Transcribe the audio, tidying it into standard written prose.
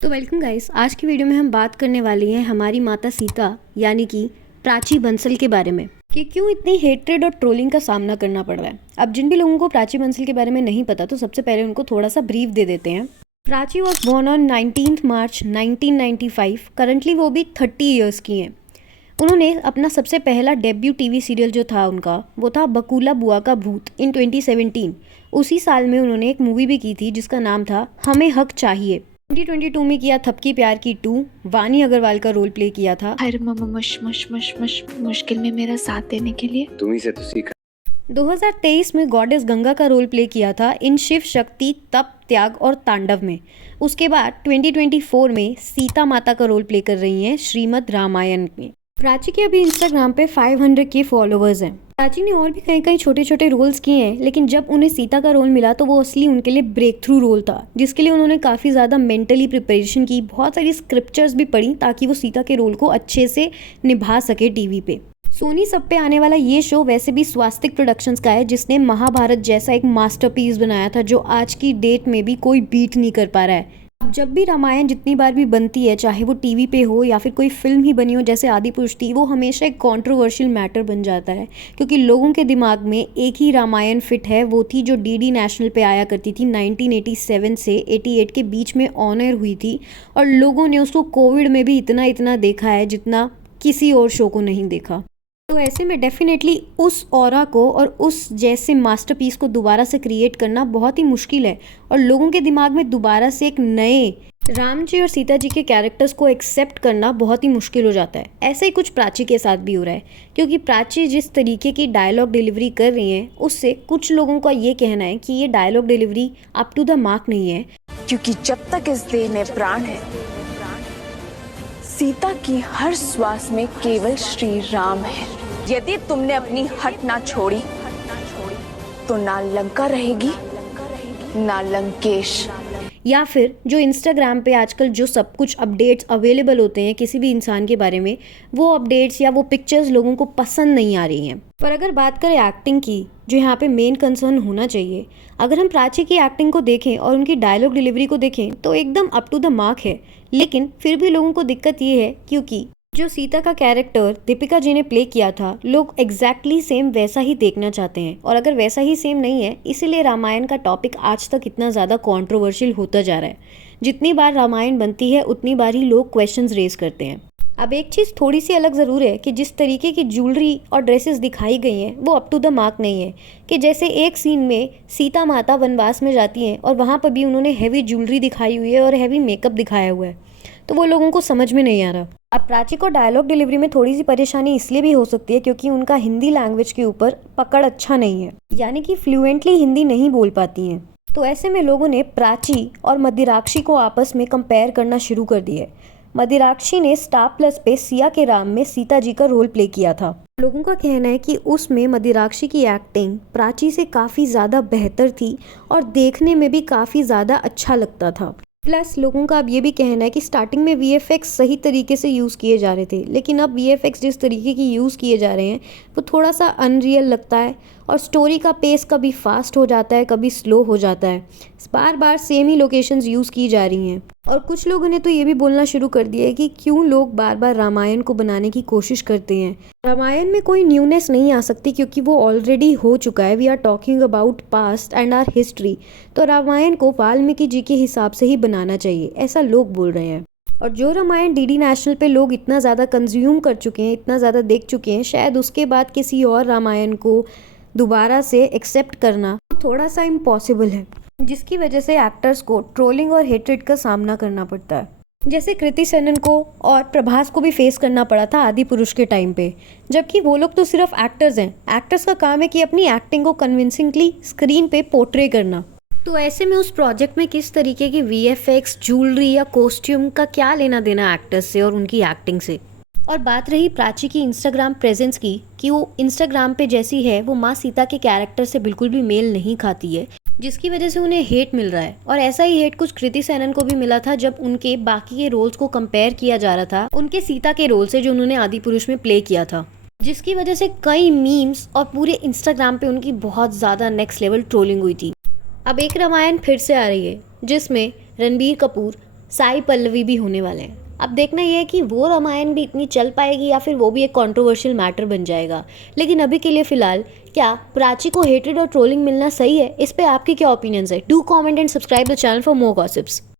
तो welcome guys, आज की वीडियो में हम बात करने वाली हैं हमारी माता सीता यानी कि प्राची बंसल के बारे में कि क्यों इतनी हेट्रेड और ट्रोलिंग का सामना करना पड़ रहा है। अब जिन भी लोगों को प्राची बंसल के बारे में नहीं पता तो सबसे पहले उनको थोड़ा सा ब्रीफ दे देते हैं। Prachi was born on 19 March 1995। Currently वो भी 30 ईयर्स की हैं। उन्होंने अपना सबसे पहला डेब्यू टीवी सीरियल जो था उनका वो था बकुला बुआ का भूत इन 2017। उसी साल में उन्होंने एक मूवी भी की थी जिसका नाम था हमें हक चाहिए। 2022 में किया थपकी प्यार की 2, वानी अग्रवाल का रोल प्ले किया था। हर मुश्किल में मेरा साथ देने के लिए तुम्ही से तो सीखा। 2023 में गॉडेस गंगा का रोल प्ले किया था इन शिव शक्ति तप त्याग और तांडव में। उसके बाद 2024 में सीता माता का रोल प्ले कर रही हैं श्रीमद् रामायण में। प्राची के अभी इंस्टाग्राम पे 500 के फॉलोअर्स हैं। प्राची ने और भी कई कई छोटे छोटे रोल्स किए हैं, लेकिन जब उन्हें सीता का रोल मिला तो वो असली उनके लिए ब्रेक थ्रू रोल था, जिसके लिए उन्होंने काफ़ी ज़्यादा मेंटली प्रिपरेशन की, बहुत सारी स्क्रिप्चर्स भी पढ़ी ताकि वो सीता के रोल को अच्छे से निभा सके टीवी पे। सोनी सब पे आने वाला ये शो वैसे भी स्वास्तिक प्रोडक्शंस का है, जिसने महाभारत जैसा एक मास्टरपीस बनाया था जो आज की डेट में भी कोई बीट नहीं कर पा रहा है। अब जब भी रामायण जितनी बार भी बनती है, चाहे वो टीवी पे हो या फिर कोई फिल्म ही बनी हो जैसे आदि पुरुष थी, वो हमेशा एक कंट्रोवर्शियल मैटर बन जाता है, क्योंकि लोगों के दिमाग में एक ही रामायण फिट है। वो थी जो डीडी नेशनल पे आया करती थी 1987 से 88 के बीच में ऑन एयर हुई थी, और लोगों ने उसको कोविड में भी इतना देखा है जितना किसी और शो को नहीं देखा। तो ऐसे में डेफिनेटली उस ऑरा को और उस जैसे मास्टरपीस को दोबारा से क्रिएट करना बहुत ही मुश्किल है, और लोगों के दिमाग में दोबारा से एक नए राम जी और सीता जी के कैरेक्टर्स को एक्सेप्ट करना बहुत ही मुश्किल हो जाता है। ऐसा ही कुछ प्राची के साथ भी हो रहा है, क्योंकि प्राची जिस तरीके की डायलॉग डिलीवरी कर रही हैं उससे कुछ लोगों का ये कहना है कि ये dialogue delivery up to the mark नहीं है, क्योंकि जब तक इस देह में प्राण है, सीता की हर श्वास में केवल श्री राम है। यदि तुमने अपनी हट ना छोड़ी तो ना लंका रहेगी ना लंकेश। या फिर जो इंस्टाग्राम पे आजकल जो सब कुछ अपडेट्स अवेलेबल होते हैं किसी भी इंसान के बारे में, वो अपडेट्स या वो पिक्चर्स लोगों को पसंद नहीं आ रही हैं। पर अगर बात करें एक्टिंग की, जो यहाँ पे मेन कंसर्न होना चाहिए, अगर हम प्राची की एक्टिंग को देखें और उनकी डायलॉग डिलीवरी को देखें तो एकदम अप टू द मार्क है, लेकिन फिर भी लोगों को दिक्कत ये है क्योंकि जो सीता का कैरेक्टर दीपिका जी ने प्ले किया था, लोग एग्जैक्टली सेम वैसा ही देखना चाहते हैं, और अगर वैसा ही सेम नहीं है, इसीलिए रामायण का टॉपिक आज तक इतना ज़्यादा कंट्रोवर्शियल होता जा रहा है। जितनी बार रामायण बनती है उतनी बार ही लोग क्वेश्चंस रेज करते हैं। अब एक चीज़ थोड़ी सी अलग ज़रूर है कि जिस तरीके की ज्वेलरी और ड्रेसेस दिखाई गई हैं वो अप टू द मार्क नहीं है, कि जैसे एक सीन में सीता माता वनवास में जाती हैं और वहाँ पर भी उन्होंने हैवी ज्वेलरी दिखाई हुई है और हैवी मेकअप दिखाया हुआ है, तो वो लोगों को समझ में नहीं आ रहा। अब प्राची को डायलॉग डिलीवरी में थोड़ी सी परेशानी इसलिए भी हो सकती है क्योंकि उनका हिंदी लैंग्वेज के ऊपर पकड़ अच्छा नहीं है, यानी कि फ्लुएंटली हिंदी नहीं बोल पाती हैं। तो ऐसे में लोगों ने प्राची और मदिराक्षी को आपस में कंपेयर करना शुरू कर दिया है। मदिराक्षी ने स्टार प्लस पे सिया के राम में सीता जी का रोल प्ले किया था। लोगों का कहना है कि उसमें मदिराक्षी की एक्टिंग प्राची से काफ़ी ज़्यादा बेहतर थी और देखने में भी काफ़ी ज़्यादा अच्छा लगता था। प्लस लोगों का अब ये भी कहना है कि स्टार्टिंग में VFX सही तरीके से यूज़ किए जा रहे थे, लेकिन अब VFX जिस तरीके की यूज़ किए जा रहे हैं वो थोड़ा सा अनरियल लगता है, और स्टोरी का पेस कभी फास्ट हो जाता है कभी स्लो हो जाता है। बार बार सेम ही लोकेशंस यूज़ की जा रही हैं, और कुछ लोगों ने तो ये भी बोलना शुरू कर दिया है कि क्यों लोग बार बार रामायण को बनाने की कोशिश करते हैं। रामायण में कोई न्यूनेस नहीं आ सकती क्योंकि वो ऑलरेडी हो चुका है। We are talking about past and our history, तो रामायण को वाल्मीकि जी के हिसाब से ही बनाना चाहिए, ऐसा लोग बोल रहे हैं। और जो रामायण डीडी नेशनल पे लोग इतना ज़्यादा कंज्यूम कर चुके हैं, इतना ज़्यादा देख चुके हैं, शायद उसके बाद किसी और रामायण को दोबारा से एक्सेप्ट करना थोड़ा सा इम्पॉसिबल है, जिसकी वजह से एक्टर्स को ट्रोलिंग और हेट्रेड का सामना करना पड़ता है। जैसे कृति सेनन को और प्रभास को भी फेस करना पड़ा था आदि पुरुष के टाइम पे, जबकि वो लोग तो सिर्फ एक्टर्स हैं। एक्टर्स का काम है कि अपनी एक्टिंग को कन्विंसिंगली स्क्रीन पे पोर्ट्रे करना। तो ऐसे में उस प्रोजेक्ट में किस तरीके की VFX, ज्वेलरी या कॉस्ट्यूम का क्या लेना देना एक्टर्स से और उनकी एक्टिंग से। और बात रही प्राची की इंस्टाग्राम प्रेजेंस की, कि वो इंस्टाग्राम पे जैसी है वो माँ सीता के कैरेक्टर से बिल्कुल भी मेल नहीं खाती है, जिसकी वजह से उन्हें हेट मिल रहा है। और ऐसा ही हेट कुछ कृति सेनन को भी मिला था जब उनके बाकी के रोल्स को कंपेयर किया जा रहा था उनके सीता के रोल से जो उन्होंने आदि पुरुष में प्ले किया था, जिसकी वजह से कई मीम्स और पूरे इंस्टाग्राम पे उनकी बहुत ज़्यादा नेक्स्ट लेवल ट्रोलिंग हुई थी। अब एक रामायण फिर से आ रही है जिसमें रणबीर कपूर साई पल्लवी भी होने वाले हैं। अब देखना ये है कि वो रामायण भी इतनी चल पाएगी या फिर वो भी एक कंट्रोवर्शियल मैटर बन जाएगा। लेकिन अभी के लिए फ़िलहाल क्या प्राची को हेटेड और ट्रोलिंग मिलना सही है, इस पे आपके क्या ओपिनियंस है? Do comment and subscribe the channel for more gossips.